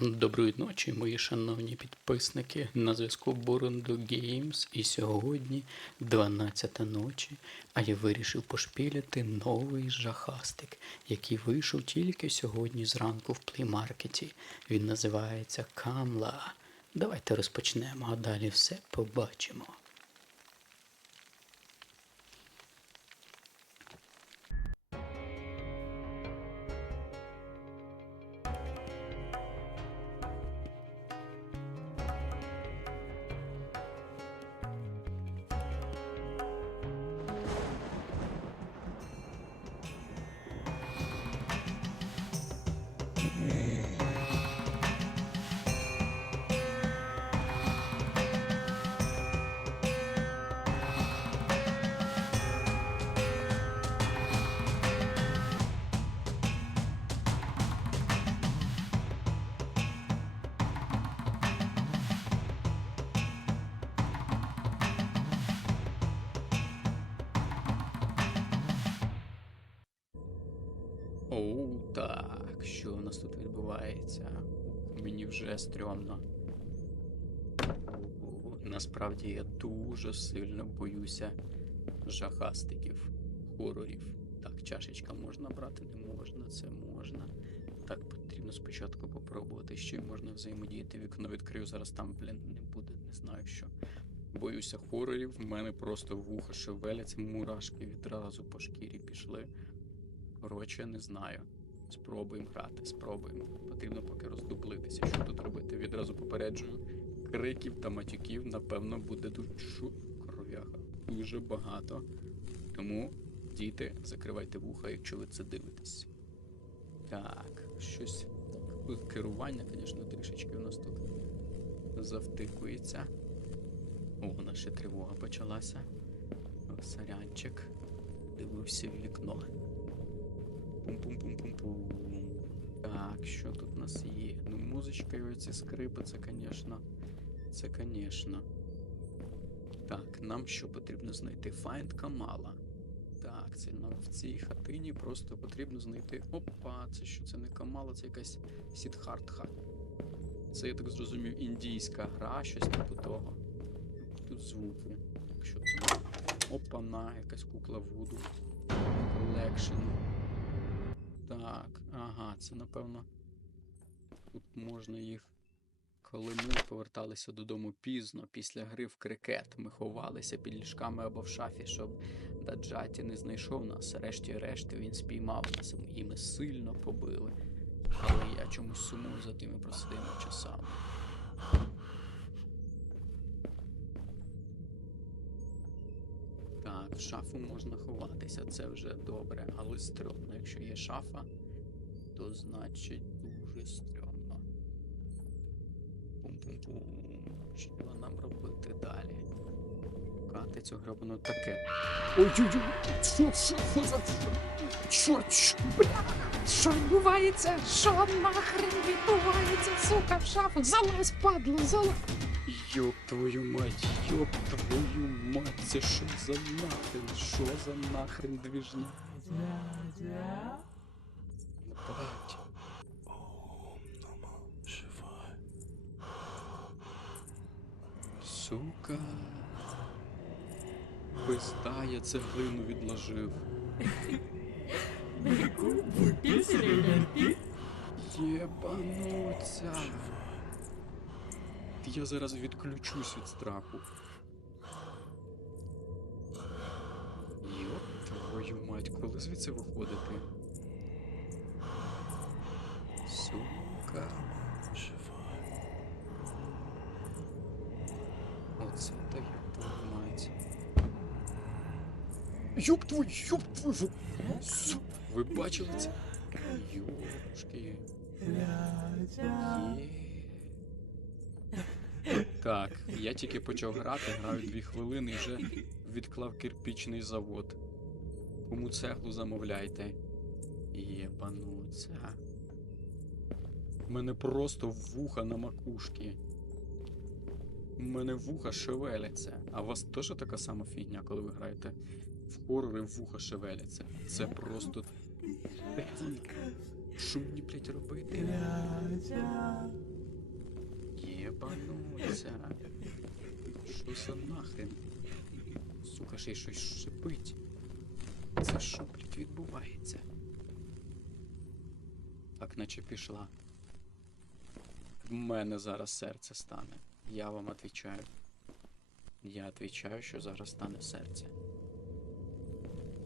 Доброї ночі, мої шановні підписники. На зв'язку Бурунду Геймс. І сьогодні 12 ночі, а я вирішив пошпіляти новий жахастик, який вийшов тільки сьогодні зранку в плеймаркеті. Він називається Камла. Давайте розпочнемо, а далі все побачимо. Оу, так, що у нас тут відбувається? Мені вже стрьомно. Насправді я дуже сильно боюся жахастиків, хорорів. Так, чашечка можна брати, не можна, це можна. Так, потрібно спочатку попробувати, що можна взаємодіяти. Вікно відкрию, зараз там, блін, не буде, не знаю що. Боюся хорорів, в мене просто вуха шевеляться, мурашки відразу по шкірі пішли. Коротше, не знаю. Спробуємо грати, спробуємо. Потрібно поки роздуплитися, що тут робити. Відразу попереджую. Криків та матюків, напевно, буде дуже кров'яха. Дуже багато. Тому, діти, закривайте вуха, якщо ви це дивитесь. Так, щось. Керування, звісно, трішечки у нас тут завтикується. О, нас ще тривога почалася. Сарянчик. Дивився в вікно. Пум-пум-пум-пум-пум. Так, що тут у нас є? Ну, музичка і оці скрипи, це, звісно. Це, звісно. Так, нам що потрібно знайти? Find Камала. Так, це нам в цій хатині просто потрібно знайти. Опа, це що? Це не Камала, це якась Сідхартха. Це, я так зрозумів, індійська гра, щось типу того. Тут звуки. Що це? Опа, на, якась кукла Вуду. Collection. Так, ага, це напевно. Тут можна їх. Коли ми поверталися додому пізно, після гри в крикет, ми ховалися під ліжками або в шафі, щоб Даджаті не знайшов нас. Решті-решт він спіймав нас і ми сильно побили. Але я чомусь сумую за тими простими часами. В шафу можна ховатися, це вже добре, але стрьомно. Якщо є шафа, то значить дуже стрьомно. Пум-пум-пум. Що нам робити далі? Кати цього грабану таке. Ой-ой-ой, що, що, що за чорт, що, бля, що відбувається? Що нахрен відбувається, сука, в шафу? Залазь, падло, залазь. Йоп твою мать, йоп твою мать, це що за нахрен? Що за нахрен двіжня? Блять. Сука. Пизда, я цеглину відложив. Єбануться. Я зараз відключусь від страху. Йоп твою мать, коли звідси виходити? Сука. Оце та йоп твою мать. Юб твой, юб твою. Су- Ви бачили це? Йошки. Є. Так, я тільки почав грати, граю дві хвилини і вже відклав кирпічний завод. Кому цеглу замовляйте. Єбануться. У мене просто вуха на макушці. У мене вуха шевеляться. А у вас теж така сама фігня, коли ви граєте в хорори вуха шевеляться. Це просто такі Що мені, блядь, робити? Єбануться. Що за нахрен? Сука, ще й щось шипить. Це що, блядь, відбувається? Так, наче пішла. В мене зараз серце стане. Я вам отвечаю. Я отвечаю, що зараз стане серце.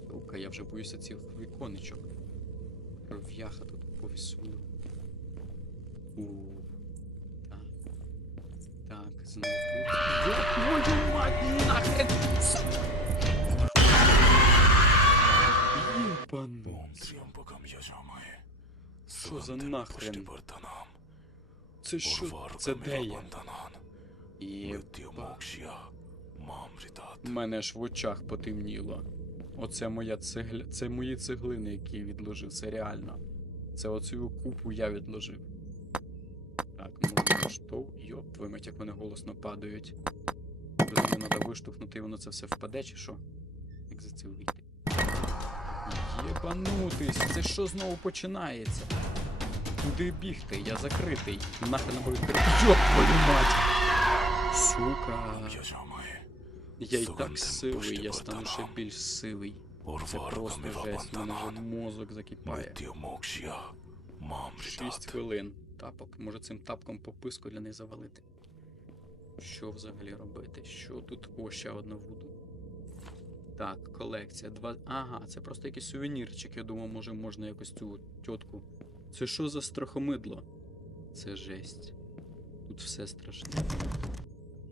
Сука, я вже боюся цих віконечок. Кров'яха тут повсюду. У. Так. Знову. Твою мать нахрен! Єбану. Тріумпокам яжамає. Що за нахрен? Це що? Це де я? Єба. Мокшія. Мене ж в очах потемніло. Оце моя цегля. Це мої цеглини, які я відложив. Це реально. Це оцю купу я відложив. Що? Йоп, твою мать, як вони голосно падають. Розумію, треба виштовхнути, і воно це все впаде, чи що? Як за це вийти? Єбанутись, це що знову починається? Куди бігти? Я закритий. Нахрен або відкритий. Йоп, твою мать! Сука. Я і так сивий, я стану ще більш сивий. Це просто жесть, в мене вже мозок закипає. Миттю. Шість хвилин. Тапок. Може цим тапком по писку для неї завалити. Що взагалі робити? Що тут? О, ще одна вуду. Так, колекція. Два. Ага, це просто якийсь сувенірчик. Я думав, може можна якось цю тітку. Це що за страхомидло? Це жесть. Тут все страшне.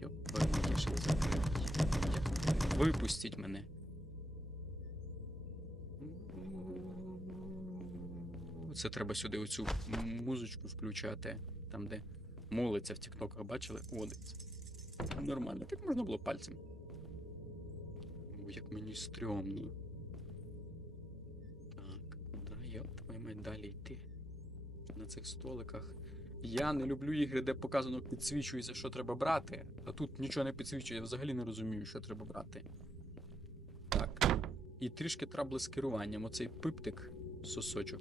Йопа, я ще й закритий. Випустіть мене. Це треба сюди оцю музичку включати, там де молиться в тіктоках, бачили? Одиться. Нормально, так можна було пальцем. О, як мені стрьомно. Так, куди я твою мать далі йти? На цих столиках. Я не люблю ігри, де показано підсвічується, що треба брати, а тут нічого не підсвічує, я взагалі не розумію, що треба брати. Так. І трішки трабли з керуванням. Оцей пиптик, сосочок,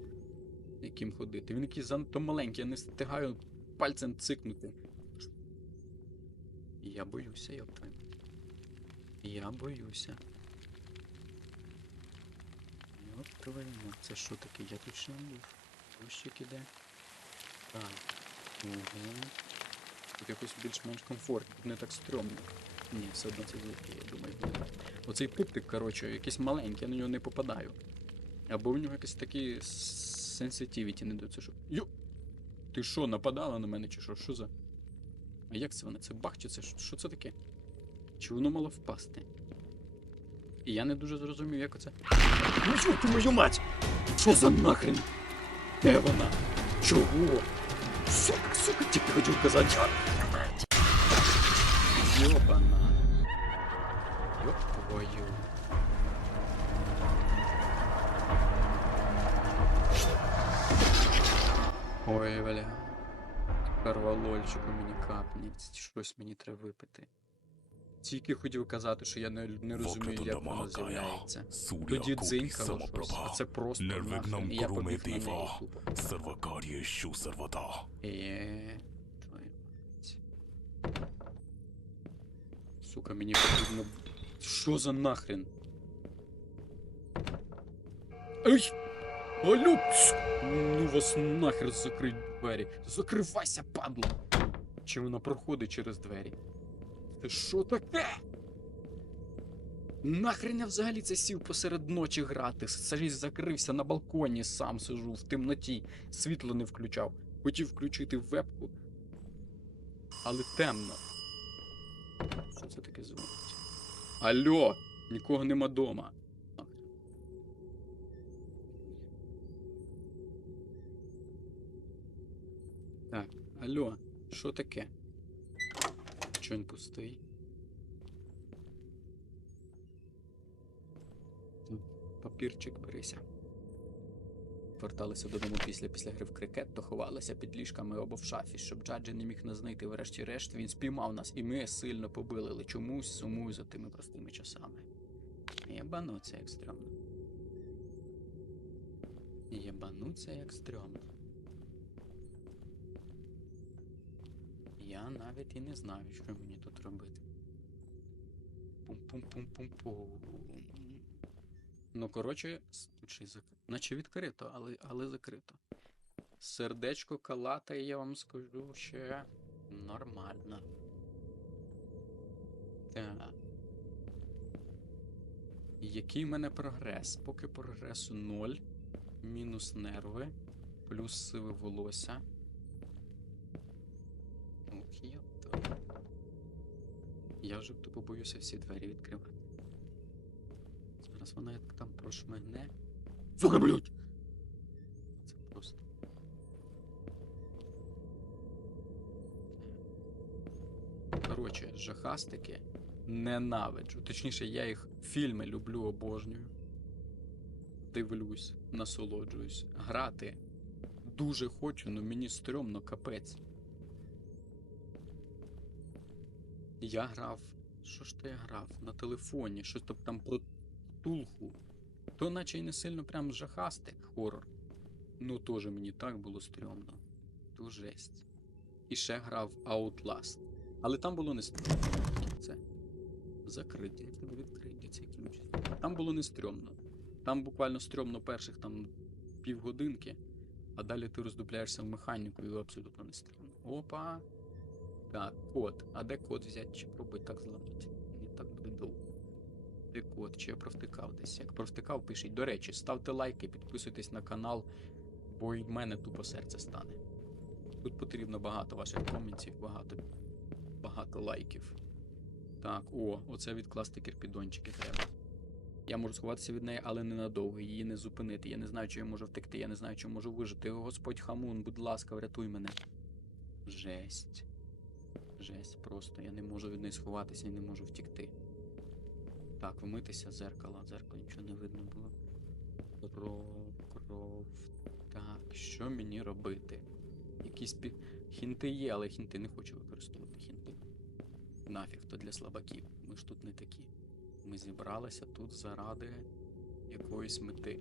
яким ходити. Він якийсь занадто маленький, я не встигаю пальцем цикнути. Я боюся, я. Я боюся. Йоп це що таке? Я ще не був. Дощик іде. Так. Угу. Тут якось більш-менш комфортно, не так стрьомно. Ні, все одно це звуки, я думаю. Оцей пиптик, коротше, якийсь маленький, я на нього не попадаю. Або в нього якісь такі сенситивіті не до це що. Йо! Ти що, нападала на мене чи що? Що за? А як це воно? Це бах чи це? Що це таке? Чи воно мало впасти? І я не дуже зрозумів, як оце. Ну ти мою мать? Що за нахрен? Де вона? Чого? Сука, сука, тільки хотів казати. Йобана. Йоп твою. Ой, бля. Карвалольчику мені капніть. Щось мені треба випити. Тільки хотів казати, що я не, не розумію, як воно з'являється. Тоді дзинькало щось, а це просто нахрен. І я побіг на неї тупо. Е, твою мать. Сука, мені потрібно. Що за нахрен? Ей! Пс! Ну вас нахер закрий двері. Закривайся, падло! Чи вона проходить через двері? Це що таке? Нахрен я взагалі це сів посеред ночі грати. Сажись закрився на балконі, сам сижу в темноті, світло не включав. Хотів включити вебку, але темно. Що це таке дзвонить? Алло! Нікого нема дома. Алло, що таке? Чо він пустий? Ну, Папірчик берися. Верталися додому після після гри в крикет, то ховалися під ліжками або в шафі, щоб Джаджі не міг нас знайти. Врешті-решт він спіймав нас, і ми сильно побили, чомусь сумую за тими простими часами. Це як стрьомно. Єбануться як стрьомно. Я навіть і не знаю, що мені тут робити. Пум-пум-пум-пум-пум. Ну, коротше, ще зак... наче відкрито, але, але закрито. Сердечко калатає, я вам скажу, ще нормально. Так. Який в мене прогрес? Поки прогресу 0, мінус нерви, плюс сиве волосся. Йопта. Я вже тупо боюся всі двері відкривати. Зараз вона як там прошмигне. Сука, блядь! Це просто. Коротше, жахастики ненавиджу. Точніше, я їх фільми люблю, обожнюю. Дивлюсь, насолоджуюсь. Грати дуже хочу, але мені стрьомно капець. Я грав. Що ж то я грав? На телефоні, щось там- там про тулху. То наче й не сильно прям жахастик хорор. Ну теж мені так було стрьомно. То жесть. І ще грав Outlast. Але там було не. Це закрите, як тебе відкрити цей ключ. Там було не стрьомно. Там буквально стрьомно перших там півгодинки, а далі ти роздупляєшся в механіку і абсолютно не стрьомно. Опа. Так, код. А де код взяти? Чи пробуй так зламати? Не так буде довго. Де код? Чи я провтикав десь? Як провтикав, пишіть. До речі, ставте лайки, підписуйтесь на канал, бо й в мене тупо серце стане. Тут потрібно багато ваших коментів, багато, багато лайків. Так, о, оце відкласти кирпідончики треба. Я можу сховатися від неї, але ненадовго, її не зупинити. Я не знаю, чи я можу втекти, я не знаю, чи можу вижити. Господь Хамун, будь ласка, врятуй мене. Жесть. Жесть, просто я не можу від неї сховатися і не можу втікти. Так, вмитися зеркало. Зеркало нічого не видно було. Кров, кров. Так, що мені робити? Якісь пі... хінти є, але хінти не хочу використовувати хінти. Нафіг, то для слабаків. Ми ж тут не такі. Ми зібралися тут заради якоїсь мети.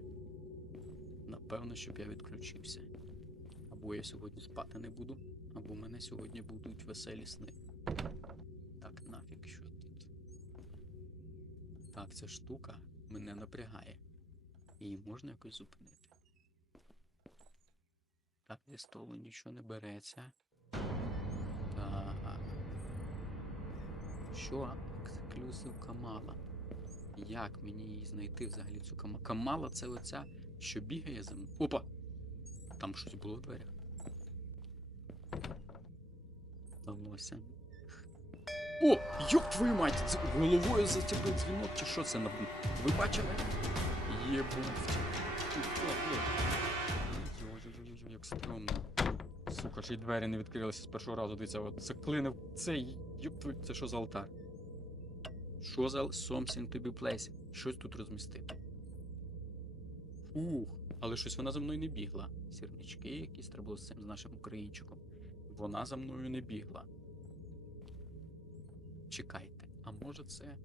Напевно, щоб я відключився. Або я сьогодні спати не буду, або мене сьогодні будуть веселі сни. Так, нафіг, що тут? Так, ця штука мене напрягає. Її можна якось зупинити. Так, зі столу нічого не береться. Так. Що? Ексклюзив Камала. Як мені її знайти взагалі цю Камалу? Камала це оця, що бігає за мною. Опа! Там щось було в дверях. Волосся. О! Йоп твою мать! Це головою затягнув дзвінок, чи що це на. Ви бачили? Єбуть. Як стрьомно. Сука, ще й двері не відкрилися з першого разу. Дивіться, от заклинив цей. Йоп твою, це що за алтар? Що за something to be placed? Щось тут розмістити. Ух, але щось вона за мною не бігла. Сірнички якісь треба було з цим з нашим українчиком. Вона за мною не бігла. Чекайте, а може це.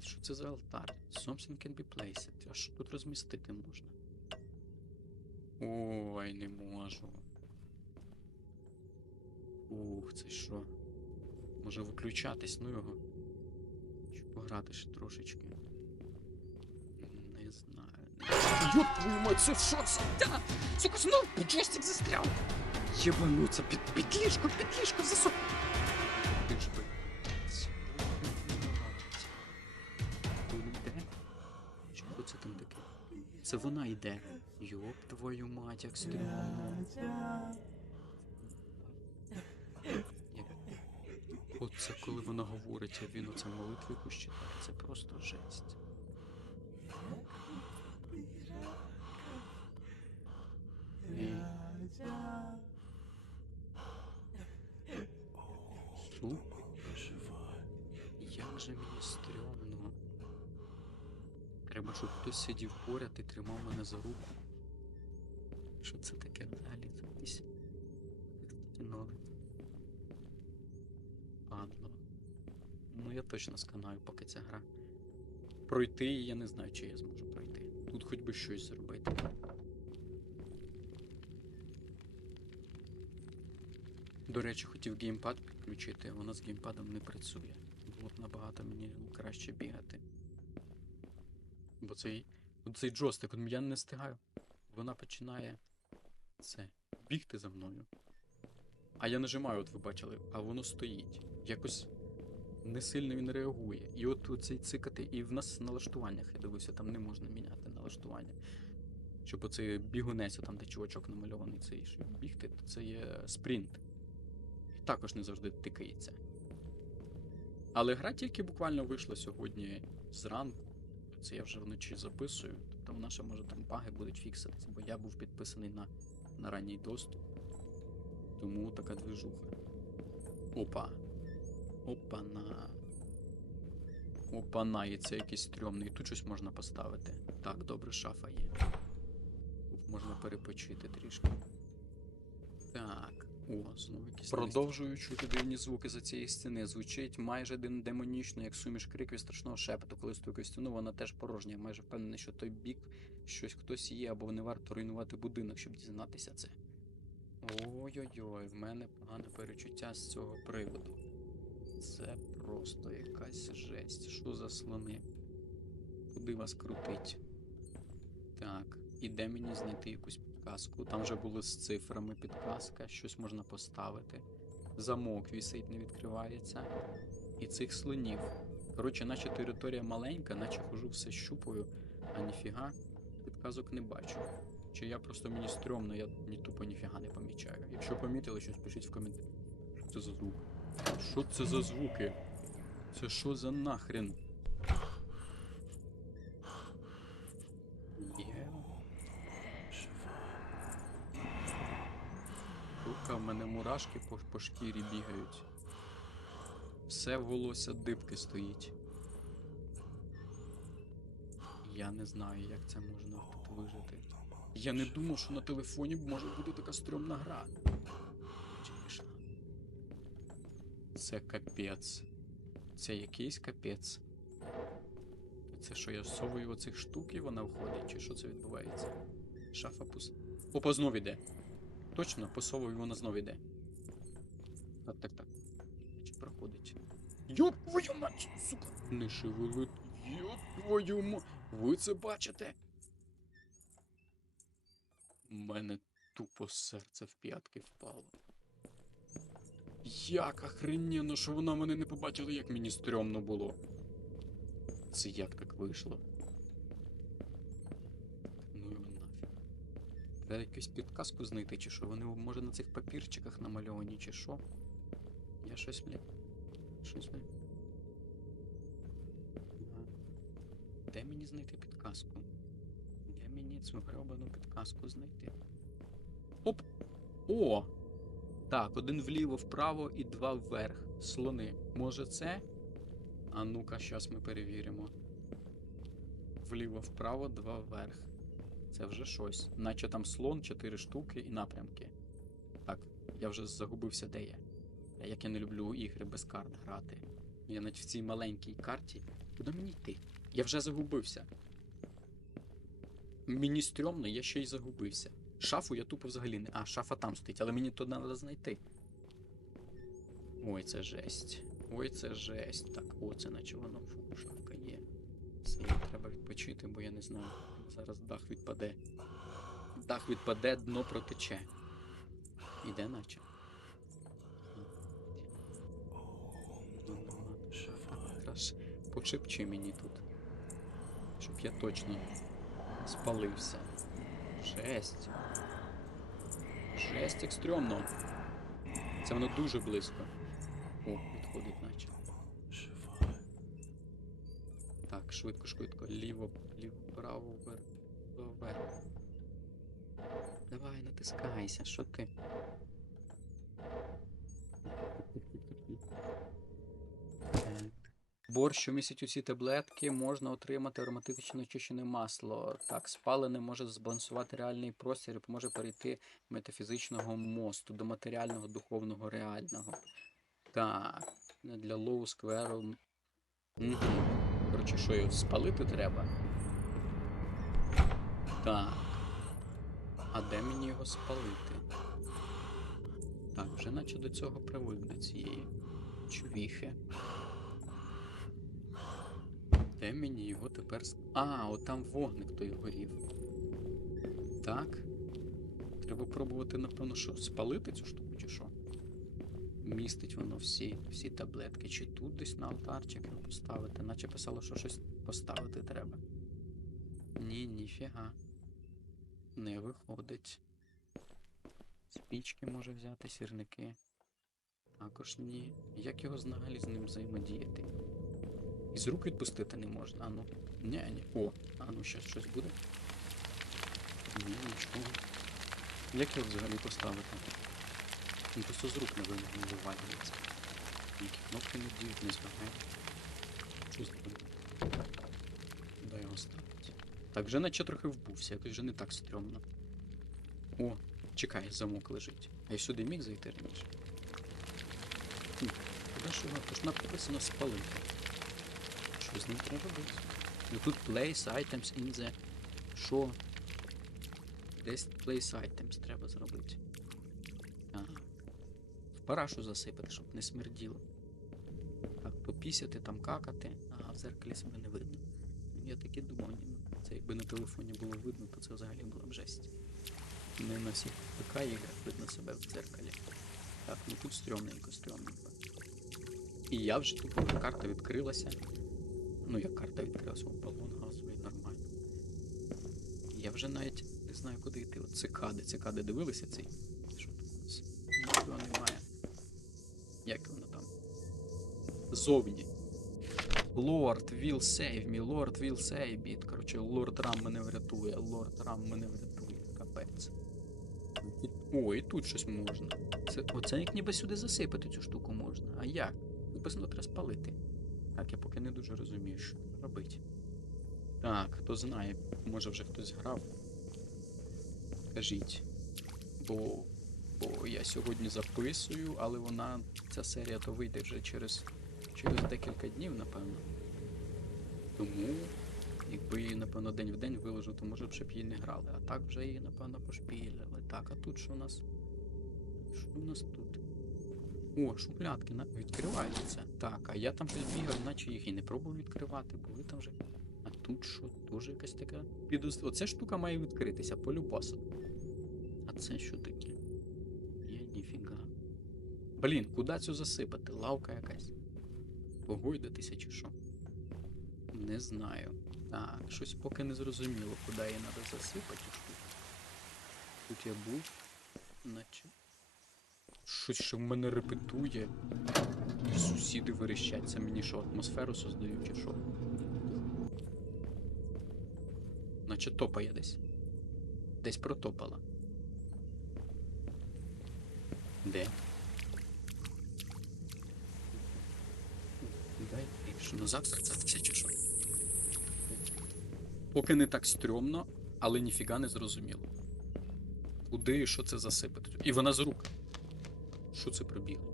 Що це за алтар? Something can be placed. А що тут розмістити можна? Ой, не можу. Ух, це що? Може виключатись, ну його. Чи пограти ще трошечки? Йоп твою мать, це що це? Да! Сука, знов джойстик застряв. Єбануться під Під ліжко, під ліжко засук. Ти ж? Чого це там таке? Це вона йде. Йоп твою мать, як стрімно. Оце коли вона говорить, а він оце молитву якусь. Це просто жесть. Ей. Сука. Як же мені стрьомно. Треба, щоб хтось сидів поряд і тримав мене за руку. Що це таке? Це якісь стіноли. Падло. Ну я точно сканаю, поки ця гра. Пройти її я не знаю, чи я зможу пройти. Тут хоч би щось зробити. До речі, хотів геймпад підключити, воно з геймпадом не працює. Було б набагато мені краще бігати. Бо цей, цей джойстик, я не встигаю. Вона починає це бігти за мною. А я нажимаю, от ви бачили, а воно стоїть. Якось не сильно він реагує. І от цей цикати, і в нас налаштуваннях, я дивився, там не можна міняти налаштування. Щоб оцей бігунець, там, де чувачок намальований, цей, щоб бігти, то це є спринт. І також не завжди тикається. Але гра тільки буквально вийшла сьогодні зранку. Це я вже вночі записую. Тобто вона ще може там баги будуть фікситися, бо я був підписаний на, на ранній доступ. Тому така движуха. Опа. Опа-на. Опа-на, і це якийсь стрьомний. Тут щось можна поставити. Так, добре, шафа є. Можна перепочити трішки. Продовжую чути дивні звуки за цієї стіни. Звучить майже дем- демонічно, як суміш криків і страшного шепоту. Коли стукаю стіну, вона теж порожня. Майже впевнений, що той бік щось хтось є, або не варто руйнувати будинок, щоб дізнатися це. Ой-ой-ой, в мене погане перечуття з цього приводу. Це просто якась жесть. Що за слони? Куди вас крутить? Так, і де мені знайти якусь підказку? Там вже були з цифрами підказка, щось можна поставити. Замок вісить, не відкривається. І цих слонів. Коротше, наче територія маленька, наче хожу все щупаю, а ніфіга підказок не бачу. Чи я просто мені стрьомно, я ні тупо ніфіга не помічаю. Якщо помітили щось, пишіть в коментарі. Що це за звук? Що це за звуки? Це що за нахрен? Є. Сука, в мене мурашки по, по шкірі бігають. Все волосся дибки стоїть. Я не знаю, як це можна тут вижити. Я не думав, що на телефоні може бути така стрьомна гра. Тише. Це капець. Це якийсь капець. Це що, я всовую оцих штук і вона входить, чи що це відбувається? Шафа пуста. Опа, знов іде. Точно, посовую, вона знов іде. Так, так, так. Чи проходить? Йоп твою мать, сука! Не шевели. Йоп твою мать. Ви це бачите? У мене тупо серце в п'ятки впало. Як охрененно, що вона мене не побачила, як мені стрьомно було. Це як так вийшло? Треба якусь підказку знайти, чи що? Вони може на цих папірчиках намальовані, чи що? Я щось блядь. Щось блядь. Де мені знайти підказку? Де мені цю гребану підказку знайти? Оп! О! Так, один вліво, вправо і два вверх. Слони. Може це? А ну-ка, щас ми перевіримо. Вліво, вправо, два вверх. Це вже щось. Наче там слон, чотири штуки і напрямки. Так, я вже загубився, де я. Як я не люблю ігри без карт грати. Я навіть в цій маленькій карті. Куди мені йти? Я вже загубився. Мені стрьомно, я ще й загубився. Шафу я тупо взагалі не. А, шафа там стоїть, але мені то треба знайти. Ой, це жесть. Ой, це жесть. Так, о, це наче воно. Фу, шафка є. Все, треба відпочити, бо я не знаю. Зараз дах відпаде. Дах відпаде, дно протече. Іде наче. Якраз пошепчи мені тут. Щоб я точно спалився. Жесть. Жесть, як. Це воно дуже близько. О, відходить наче. Так, швидко, швидко. Ліво, ліво, право, вверх, вверх. Давай, натискайся, що ти? Борщ, що містить усі таблетки, можна отримати ароматично очищене масло. Так, спалене може збалансувати реальний простір і поможе перейти метафізичного мосту до матеріального, духовного, реального. Так, для лоу скверу. Коротше, що його спалити треба. Так. А де мені його спалити? Так, вже наче до цього привик до цієї чувіхи. Де мені його тепер. А, от там вогник той горів. Так. Треба пробувати, напевно, що спалити цю штуку, чи що? Містить воно всі, всі таблетки. Чи тут десь на алтарчик поставити, наче писало, що щось поставити треба. Ні, ніфіга. Не виходить. Спічки може взяти, сірники. Також ні. Як його взагалі з ним взаємодіяти? І з рук відпустити не можна. Ану. Ні, ні. О, ану, щас щось буде. Ні, нічого. Як його взагалі поставити? Він просто з рук не ви- не вивалюється. Які кнопки не діють, не збирають. Що з ним? Куди його ставити? Так, вже наче трохи вбувся, якось вже не так стрьомно. О, чекай, замок лежить. А я сюди міг зайти раніше. Куди ж його? Тож написано спалити. Що з ним треба робити? Ну тут place items in the... Що? Десь place items треба зробити. Ага. В парашу засипати, щоб не смерділо. Так, попісяти, там какати, а в зеркалі себе не видно. Я так і думав, ні, ну, це якби на телефоні було видно, то це взагалі була б жесть. Не на всіх ПК іграх видно себе в дзеркалі. Так, ну тут стрьомненько, стрьомненько. І я вже тут карта відкрилася. Ну як карта відкрилася, о, балон газовий, нормально. Я вже навіть не знаю, куди йти. От цикади, цикади дивилися цей. Що тут? Нічого немає. Як воно там? Зовні. Лорд will save me, Лорд will save me. Коротше, Лорд Рам мене врятує, Лорд Рам мене врятує. Капець. О, і тут щось можна. Це, оце як ніби сюди засипати цю штуку можна. А як? Написано, треба спалити. Так, я поки не дуже розумію, що робити. Так, хто знає, може вже хтось грав. Кажіть. Бо, бо я сьогодні записую, але вона, ця серія то вийде вже через, через декілька днів, напевно. Тому, якби її, напевно, день в день виложу, то може б ще б її не грали. А так вже її, напевно, пошпіляли. Так, а тут що у нас? Що у нас тут? О, шухлядки відкриваються. Так, а я там щось бігав, наче їх і не пробував відкривати, були там вже. А тут що? Дуже якась така підоз... Оця штука має відкритися полюбасу. А це що таке? Є ніфіга. Блін, куди цю засипати? Лавка якась. Погойдатися чи що? Не знаю. Так, щось поки не зрозуміло, куди її треба засипати. Тут я був, наче. Щось що в мене репетує. Сусіди верещать. Це мені що, атмосферу создають чи що? Наче топає десь. Десь протопала. Де? Дай, що назад кататися чи що? Поки не так стрьомно, але ніфіга не зрозуміло. Куди і що це засипати? І вона з рук. Що це пробігло?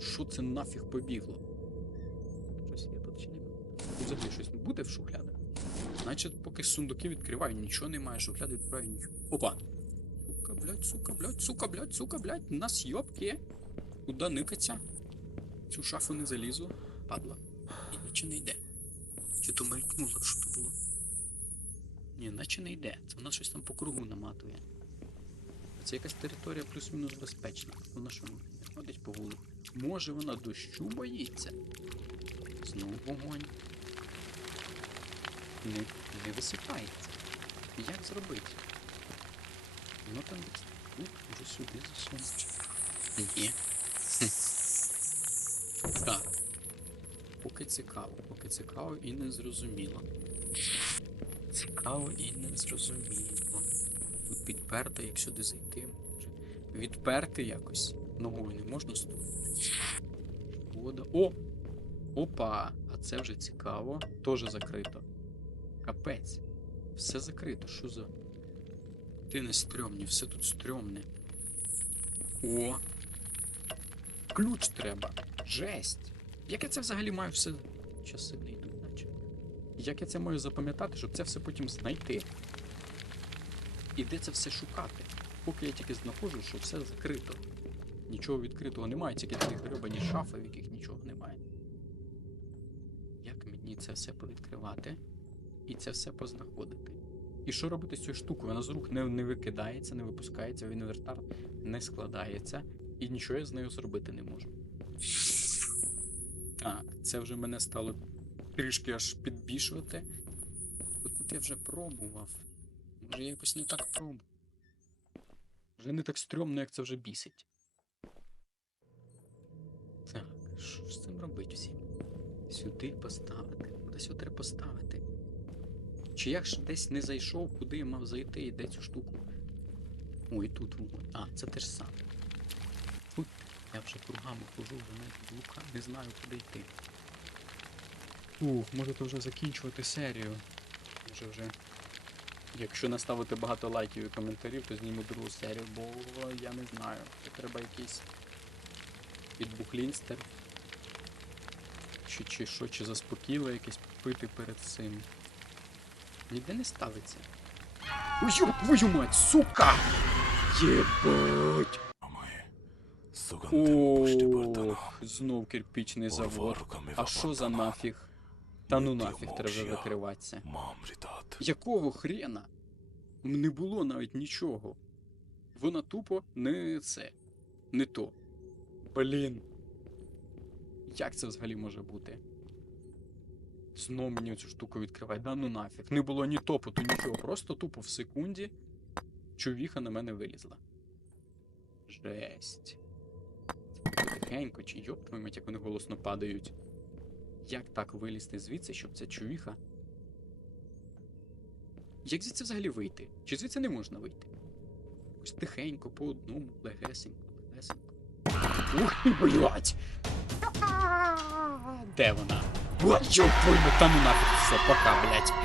Що це нафіг побігло? Щось є тут чи? Тут взагалі щось буде в шухлядах? Значить, поки сундуки відкриваю, нічого немає, шухляди відкриваю, нічого. Опа! Сука, блядь, сука, блядь, сука, блядь, сука, блядь, на сйобки. Куда никаться? Цю шафу не залізу. Падла. І наче не йде. Чи то мелькнуло, що то було? Ні, наче не йде. Це вона щось там по кругу наматує. Це якась територія плюс-мінус безпечна. Вона що не ходить по вулиці? Може вона дощу боїться? Знову вогонь. Не, не висипається. Як зробити? Воно там тут, може сюди засунути. Ні. Так. Поки цікаво, поки цікаво і не зрозуміло. Цікаво і не зрозуміло. Тут підперто, як сюди зайти. Відперти якось. Ногою не можна стукнути. Вода. О! Опа! А це вже цікаво. Тоже закрито. Капець. Все закрито. Що за. Ти не стрьомні, все тут стрьомне. О! Ключ треба. Жесть! Як я це взагалі маю все. Часи не наче. Як я це маю запам'ятати, щоб це все потім знайти? І де це все шукати? Поки я тільки знаходжу, що все закрито. Нічого відкритого немає, тільки ті гребані шафи, в яких нічого немає. Як мені це все повідкривати і це все познаходити? І що робити з цією штукою? Вона з рук не, не викидається, не випускається, в інвертар не складається, і нічого я з нею зробити не можу. Так, це вже мене стало трішки аж підбішувати. Тут я вже пробував. Може я якось не так пробував. Вже не так стрьомно, як це вже бісить. Так, що ж з цим робити всім? Сюди поставити. Куди сюди треба поставити? Чи я ж десь не зайшов, куди я мав зайти і де цю штуку? Ой, тут. А, це те ж саме. Тут я вже кругами хожу, вже навіть лука, не знаю, куди йти. Ух, можете вже закінчувати серію. Може вже. Якщо наставити багато лайків і коментарів, то зніму другу серію, бо я не знаю. Це треба якийсь підбухлінстер. Чи, чи що, чи заспокійливе якесь пити перед цим. Ніде не ставиться. Ой, твою мать, сука! Єбать! Ох, знов кирпічний завод. А що за нафіг? Та ну нафіг треба викриватися. Якого хрена? Не було навіть нічого. Вона тупо не це. Не то. Блін. Як це взагалі може бути? Знов мені цю штуку відкриває. Да ну нафіг. Не було ні топоту, нічого. Просто тупо в секунді човіха на мене вилізла. Жесть. Тихенько, чи йоп твою мать, як вони голосно падають. Як так вилізти звідси, щоб ця човіха як звідси взагалі вийти? Чи звідси не можна вийти? Ось тихенько, по одному, легесенько, легесенько. Ух ти, блядь! Де вона? Бачу, пойми, та ну нафіг все, пока, блядь.